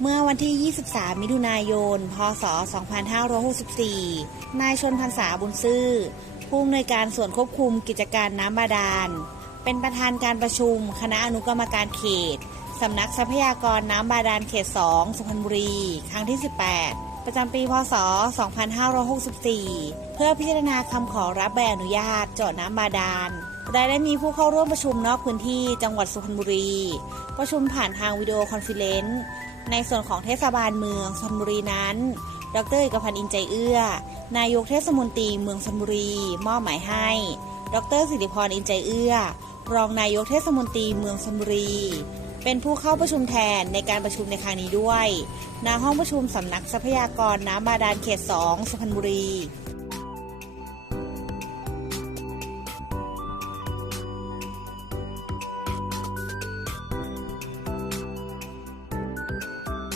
เมื่อวันที่ 23 มิถุนายน พศ 2564 นายชนพันษาบุญซื่อ ผู้อำนวยการส่วนควบคุมกิจการน้ำบาดาล เป็นประธานการประชุม คณะอนุกรรมการเขต สำนักทรัพยากรน้ำบาดาลเขต 2 สุพรรณบุรี ครั้งที่ 18 ประจำปี พศ 2564 เพื่อพิจารณาคำขอรับใบอนุญาตเจาะน้ำบาดาลและได้มีผู้เข้าร่วมประชุมนอกพื้นที่จังหวัดสุพรรณบุรี ประชุมผ่านทางวิดีโอคอนเฟอเรนซ์ ในส่วนของเทศบาลเมืองชลบุรีนั้น ดรเอกพันธ์อินใจเอื้อ นายกเทศมนตรีเมืองชลบุรี มอบหมายให้ ดรสิริพรอินใจเอื้อ รองนายกเทศมนตรีเมืองชลบุรี เป็นผู้เข้าประชุมแทนในการประชุมในครั้งนี้ด้วย ณ ห้องประชุมสำนักทรัพยากรน้ำบาดาลเขต 2สุพรรณบุรี